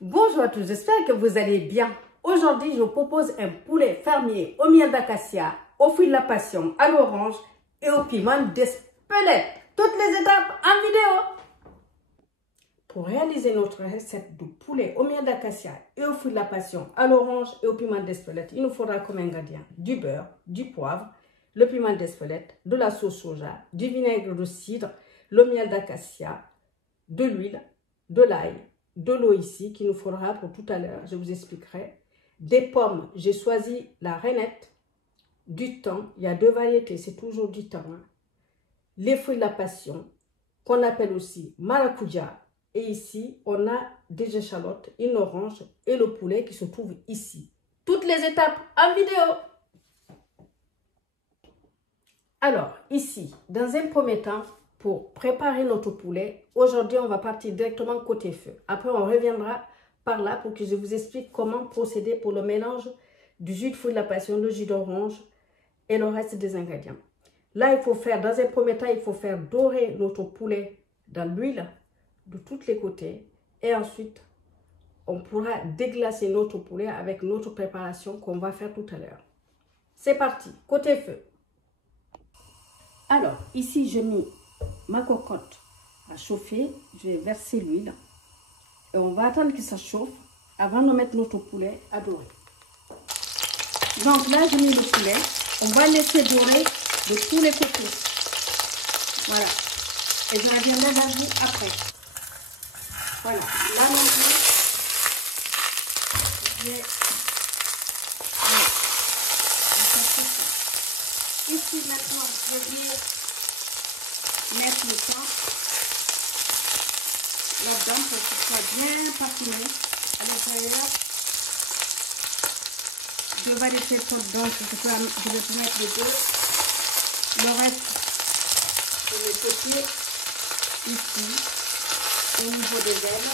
Bonjour à tous, j'espère que vous allez bien. Aujourd'hui, je vous propose un poulet fermier au miel d'acacia, au fruit de la passion, à l'orange et au piment d'Espelette. Toutes les étapes en vidéo. Pour réaliser notre recette de poulet au miel d'acacia et au fruit de la passion, à l'orange et au piment d'Espelette, il nous faudra comme ingrédients du beurre, du poivre, le piment d'Espelette, de la sauce soja, du vinaigre de cidre, le miel d'acacia, de l'huile, de l'ail, de l'eau ici qu'il nous faudra pour tout à l'heure, je vous expliquerai. Des pommes, j'ai choisi la rainette, du thym, il y a deux variétés, c'est toujours du thym. Hein. Les fruits de la passion, qu'on appelle aussi maracuja. Et ici, on a des échalotes, une orange et le poulet qui se trouve ici. Toutes les étapes en vidéo. Alors, ici, dans un premier temps, pour préparer notre poulet, aujourd'hui, on va partir directement côté feu. Après, on reviendra par là pour que je vous explique comment procéder pour le mélange du jus de fruit de la passion, le jus d'orange et le reste des ingrédients. Là, il faut faire, dans un premier temps, il faut faire dorer notre poulet dans l'huile de tous les côtés. Et ensuite, on pourra déglacer notre poulet avec notre préparation qu'on va faire tout à l'heure. C'est parti, côté feu. Alors, ici, j'ai mis ma cocotte à chauffer. Je vais verser l'huile. Et on va attendre que ça chauffe avant de mettre notre poulet à dorer. Donc là, j'ai mis le poulet. On va laisser dorer de tous les côtés. Voilà. Et je reviendrai vers vous après. Voilà. Là maintenant, je vais... Voilà. Ici maintenant, je vais mettre le temps là-dedans pour que ce soit bien parfumé à l'intérieur. Je vais laisser le temps dedans, je vais mettre les deux. Le reste, je vais sauter ici, au niveau des ailes.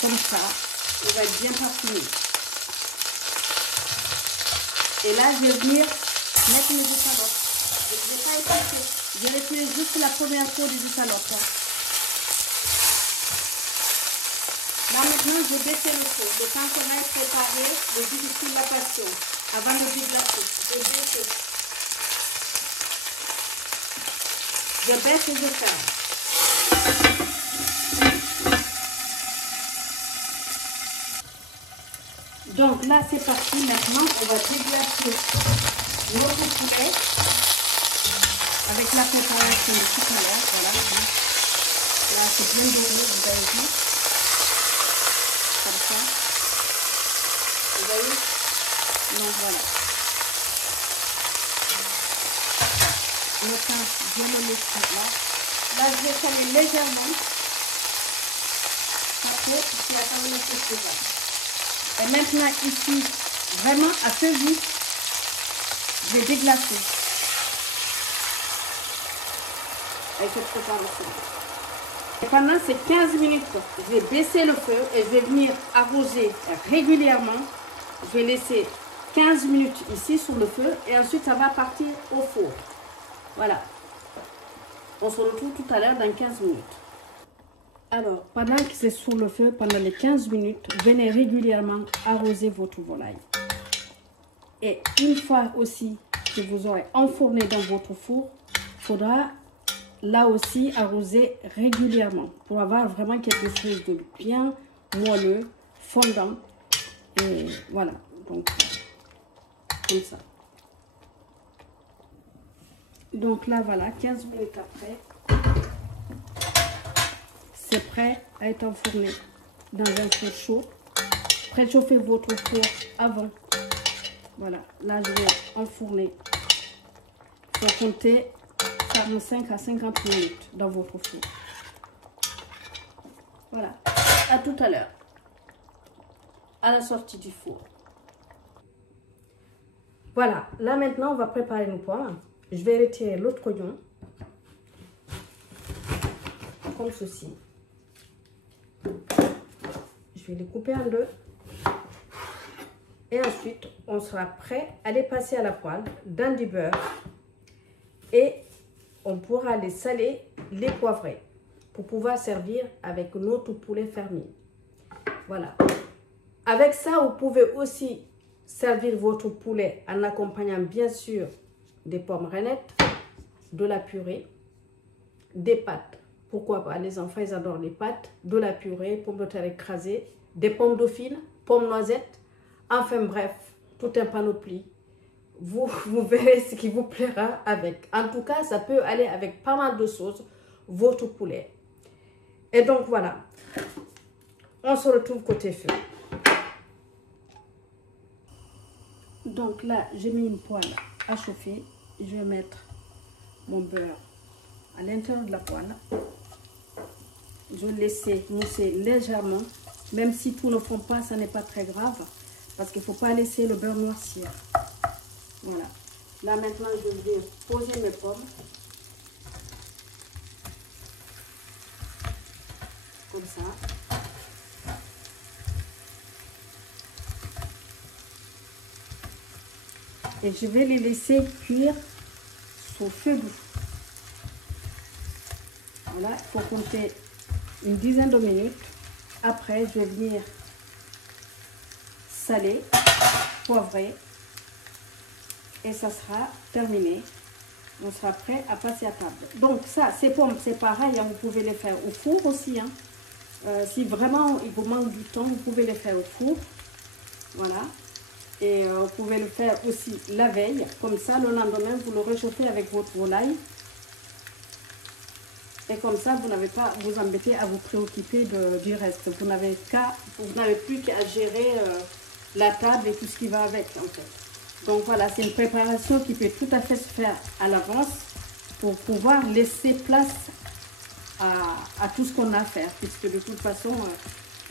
Comme ça, il va être bien parfumé. Et là, je vais venir mettre mes échalotes. Je ne vais pas épater. Je vais retirer juste la première peau des échalotes. Hein. Là, maintenant, je vais baisser le feu. Le temps qu'on aille préparer le jus de fruit de la passion. Avant de déglacer. Je baisse. Je baisse et je ferme. Donc là, c'est parti. Maintenant, on va déglacer notre poulet avec la préparation de tout à l'heure. Voilà. Là, c'est bien doré, vous avez vu. Comme ça. Vous voyez? Donc voilà. Maintenant, je le laisse là. Là, je vais saler légèrement. Après, ici, attendez le feu suivant. Et maintenant, ici, vraiment à feu vif, je vais déglacer avec cette préparation. Et pendant ces 15 minutes, je vais baisser le feu et je vais venir arroser régulièrement. Je vais laisser 15 minutes ici sur le feu et ensuite ça va partir au four. Voilà. On se retrouve tout à l'heure dans 15 minutes. Alors, pendant que c'est sur le feu, pendant les 15 minutes, venez régulièrement arroser votre volaille. Et une fois aussi que vous aurez enfourné dans votre four, il faudra là aussi arroser régulièrement pour avoir vraiment quelque chose de bien moelleux, fondant. Et voilà, donc comme ça. Donc là, voilà, 15 minutes après. C'est prêt à être enfourné dans un four chaud. Préchauffez votre four avant. Voilà, là je vais enfourner. Il faut compter 45 à 50 minutes dans votre four. Voilà, à tout à l'heure. À la sortie du four. Voilà, là maintenant on va préparer nos pommes. Je vais retirer l'autre oignon. Comme ceci. Je vais les couper en deux. Et ensuite, on sera prêt à les passer à la poêle dans du beurre. Et on pourra les saler, les poivrer. pour pouvoir servir avec notre poulet fermier. Voilà. Avec ça, vous pouvez aussi servir votre poulet en accompagnant bien sûr des pommes rainettes, de la purée, des pâtes. Pourquoi pas, les enfants, ils adorent les pâtes, de la purée, pommes de terre écrasées, des pommes dauphines, pommes noisettes. Enfin bref, tout un panoplie. Vous verrez ce qui vous plaira avec. En tout cas, ça peut aller avec pas mal de choses, votre poulet. Et donc voilà, on se retrouve côté feu. Donc là, j'ai mis une poêle à chauffer. Je vais mettre mon beurre à l'intérieur de la poêle. Je vais laisser mousser légèrement. Même si tout ne fond pas, ça n'est pas très grave. Parce qu'il ne faut pas laisser le beurre noircir. Voilà. Là maintenant, je vais poser mes pommes. Comme ça. Et je vais les laisser cuire sur feu doux. Voilà, il faut compter une dizaine de minutes. Après, je vais venir saler, poivrer. Et ça sera terminé. On sera prêt à passer à table. Donc ça, ces pommes, c'est pareil. Hein, vous pouvez les faire au four aussi. Hein. Si vraiment il vous manque du temps, vous pouvez les faire au four. Voilà. Et vous pouvez le faire aussi la veille. Comme ça, le lendemain, vous le réchauffez avec votre volaille. Et comme ça, vous n'avez pas à vous embêter à vous préoccuper du reste. Vous n'avez plus qu'à gérer la table et tout ce qui va avec, en fait. Donc voilà, c'est une préparation qui peut tout à fait se faire à l'avance pour pouvoir laisser place à tout ce qu'on a à faire. Puisque de toute façon,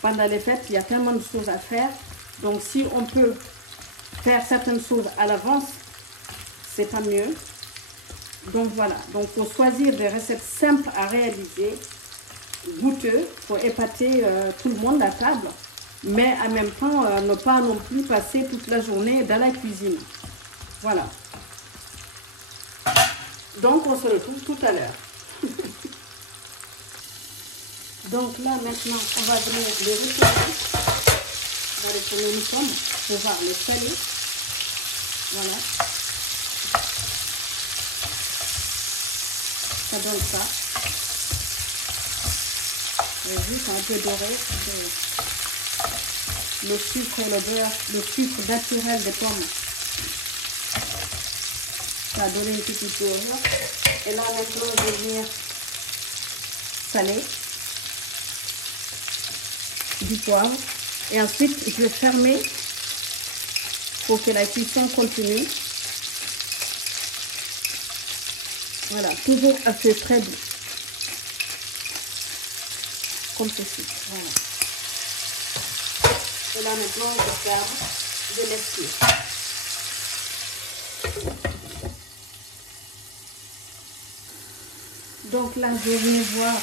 pendant les fêtes, il y a tellement de choses à faire. Donc si on peut faire certaines choses à l'avance, c'est pas mieux. Donc voilà, donc pour choisir des recettes simples à réaliser, goûteux, pour épater tout le monde à table, mais en même temps ne pas non plus passer toute la journée dans la cuisine. Voilà. Donc on se retrouve tout à l'heure. Donc là maintenant, on va venir les retirer. On va les tourner une pomme pour pouvoir les saler. Voilà. Ça donne ça. Vous avez vu, c'est un peu doré. Le sucre et le beurre, le sucre naturel des pommes. Ça a donné une petite dorure. Et là maintenant, je vais venir saler du poivre. Et ensuite, je vais fermer pour que la cuisson continue. Voilà, toujours à feu très doux. Comme ceci. Voilà. Et là maintenant, je ferme, je laisse cuire. Donc là, je viens voir.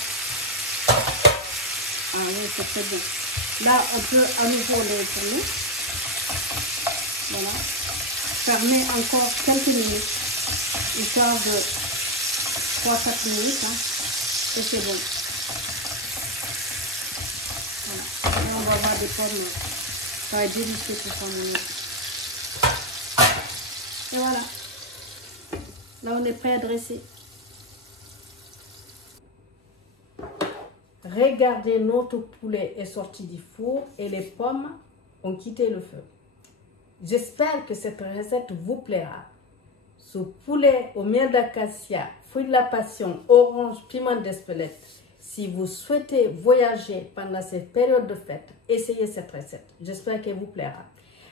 Ah oui, c'est très bien. Là, on peut à nouveau les tourner. Voilà. Fermer encore quelques minutes. Histoire de 3-4 minutes, hein, et c'est bon. Voilà. Là, on va avoir des pommes. Ça va être délicieux pour ça, mon ami. Et voilà. Là, on est prêt à dresser. Regardez, notre poulet est sorti du four et les pommes ont quitté le feu. J'espère que cette recette vous plaira. Ce poulet au miel d'acacia, fruit de la passion, orange, piment d'Espelette. Si vous souhaitez voyager pendant cette période de fête, essayez cette recette. J'espère qu'elle vous plaira.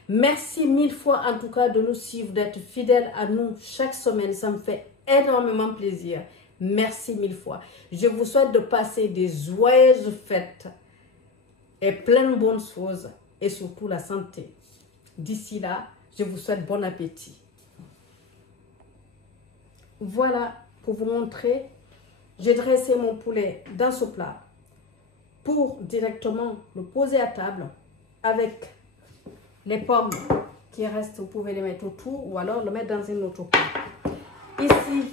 Merci mille fois en tout cas de nous suivre, d'être fidèles à nous chaque semaine. Ça me fait énormément plaisir. Merci mille fois. Je vous souhaite de passer des joyeuses fêtes et plein de bonnes choses et surtout la santé. D'ici là, je vous souhaite bon appétit. Voilà, pour vous montrer, j'ai dressé mon poulet dans ce plat pour directement le poser à table avec les pommes qui restent. Vous pouvez les mettre autour ou alors le mettre dans une autre plat. Ici,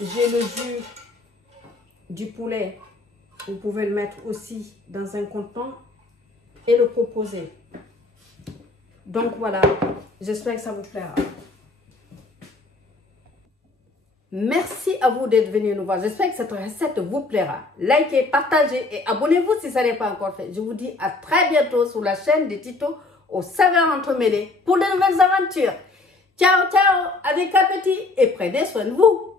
j'ai le jus du poulet Vous pouvez le mettre aussi dans un contenant et le proposer. Donc voilà, j'espère que ça vous plaira. Merci à vous d'être venus nous voir. J'espère que cette recette vous plaira. Likez, partagez et abonnez-vous si ça n'est pas encore fait. Je vous dis à très bientôt sur la chaîne de Tito aux saveurs entremêlées pour de nouvelles aventures. Ciao, ciao, avec appétit et prenez soin de vous.